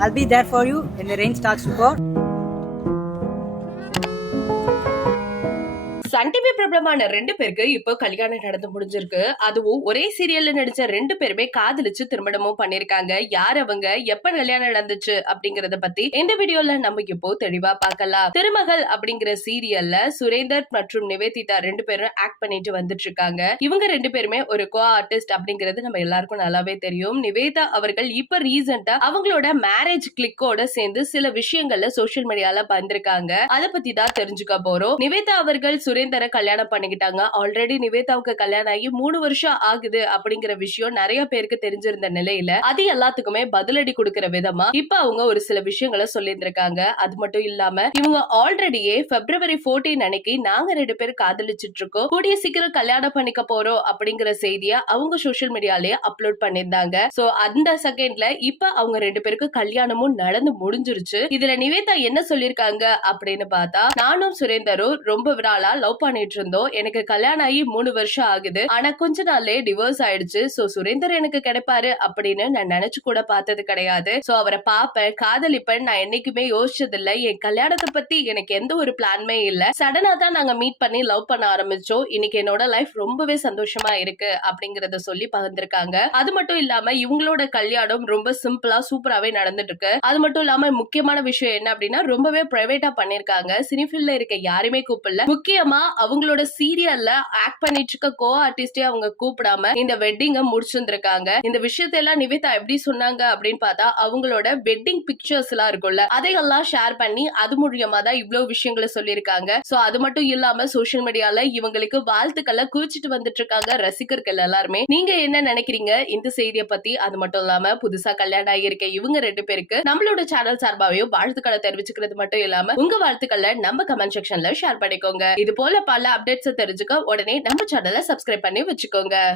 I'll be there for you when the rain starts to pour. Sun TV பிரபலமான ரெண்டு பேருக்கு இப்போ கல்யாணம் நடந்து முடிஞ்சிருக்கு. அதுவும் ஒரே சீரியல்ல நடிச்ச ரெண்டு பேருமே காதலிச்சு திருமணமும் பண்ணிருக்காங்க. யார் அவங்க? எப்ப கல்யாணம் நடந்துச்சு? அப்படிங்கறத பத்தி இந்த வீடியோல நம்ம இப்போ தெளிவா பார்க்கலாம். திருமகள் அப்படிங்கிற சீரியல்ல சுரேந்தர் மற்றும் நிவேதிதா ரெண்டு பேரும் ஆக்ட் பண்ணிட்டு வந்துட்டு இருக்காங்க இவங்க ரெண்டு பேருமே ஒரு கோ ஆர்டிஸ்ட் அப்படிங்கிறது நம்ம எல்லாருக்கும் நல்லாவே தெரியும். நிவேதா அவர்கள் இப்ப ரீசெண்டா அவங்களோட மேரேஜ் கிளிக்கோட சேர்ந்து சில விஷயங்கள்ல சோசியல் மீடியால வந்திருக்காங்க அதை பத்தி தான் தெரிஞ்சுக்க போறோம். நிவேதா அவர்கள் சுரேந்தரை கல்யாணம் பண்ணிக்கிட்டாங்க. ஆல்ரெடி நிவேதாவுக்கு கல்யாணம் ஆகி மூணு வருஷம் ஆகுது அப்படிங்கிற விஷயம் நிறைய பேருக்கு தெரிஞ்சிருந்த நிலையில அது எல்லாத்துக்குமே பதிலடி கொடுக்கிற விதமா இப்ப அவங்க ஒரு சில விஷயங்களை சொல்லியிருந்திருக்காங்க. அது மட்டும் இல்லாம இவங்க ஆல்ரெடியே பிப்ரவரி 14 அன்னைக்கு நாங்க ரெண்டு பேரும் காதலிச்சிட்டு இருக்கோம். கூடிய சீக்கிரம் கல்யாணம் பண்ணிக்க போறோம் அப்படிங்கிற செய்திய அவங்க சோசியல் மீடியாலயே அப்லோட் பண்ணியிருந்தாங்க. சோ அந்த செகண்ட்ல இப்ப அவங்க ரெண்டு பேருக்கு கல்யாணமும் நடந்து முடிஞ்சிருச்சு. இதுல நிவேதா என்ன சொல்லியிருக்காங்க அப்படின்னு பார்த்தா நானும் சுரேந்தரும் ரொம்ப நாளா லவ் லவ் பண்ணிட்டு இருந்தோம் எனக்கு கல்யாணம் ஆகி மூணு வருஷம் ஆகுது. ஆனா கொஞ்ச நாள்லயே டிவோர்ஸ் ஆயிடுச்சு. சோ சுரேந்தர் எனக்கு கிடைப்பாரு அப்படின்னு நான் நினைச்சு கூட பார்த்தது கிடையாது. சோ அவரை பாப்பேன் காதலிப்பேன். நான் என்னைக்குமே யோசிச்சது இல்ல என் கல்யாணத்தை பத்தி எனக்கு எந்த ஒரு பிளான்மே இல்ல. சடனா தான் நாங்க மீட் பண்ணி லவ் பண்ண ஆரம்பிச்சோம். இன்னைக்கு என்னோட லைஃப் ரொம்பவே சந்தோஷமா இருக்கு அப்படிங்கறத சொல்லி பகிர்ந்திருக்காங்க. அது மட்டும் இல்லாம இவங்களோட கல்யாணம் ரொம்ப சிம்பிளா சூப்பராவே நடந்துட்டு இருக்கு. அது மட்டும் இல்லாம முக்கியமான விஷயம் என்ன அப்படின்னா ரொம்பவே பிரைவேட்டா பண்ணிருக்காங்க சினிஃபீல்ட்ல இருக்க யாருமே கூப்பிடல. முக்கியமா அவங்களோட சீரியல்ல ஆக்ட் பண்ணிட்டு இருக்க கோ ஆர்டிஸ்டே அவங்க கூப்பிடாம இந்த வெட்டிங்க முடிச்சிருந்திருக்காங்க. இந்த விஷயத்தை எல்லாம் நிவேதா எப்படி சொன்னாங்க அப்படின்னு பார்த்தா அவங்களோட வெட்டிங் பிக்சர்ஸ் எல்லாம் இருக்கும்ல அதையெல்லாம் ஷேர் பண்ணி அது மூலியமா தான் இவ்வளவு விஷயங்களை சொல்லியிருக்காங்க. சோ அது மட்டும் இல்லாம சோஷியல் மீடியால இவங்களுக்கு வாழ்த்துக்களை குவிச்சிட்டு வந்துட்டு இருக்காங்க ரசிகர்கள் எல்லாருமே. நீங்க என்ன நினைக்கிறீங்க? இந்த செய்தியை பத்தி அது மட்டும் இல்லாம புதுசா கல்யாணம் ஆகியிருக்க இவங்க ரெண்டு பேருக்கு நம்மளோட சேனல் சார்பாவையும் வாழ்த்துக்களை தெரிவிச்சுக்கிறது மட்டும் இல்லாம உங்க வாழ்த்துக்களை நம்ம கமெண்ட் செக்ஷன்ல ஷேர் பண்ணிக்கோங்க. இது போல போல பல அப்டேட்ஸ் தெரிஞ்சுக்க உடனே நம்ம சேனலை சப்ஸ்கிரைப் பண்ணி வச்சுக்கோங்க.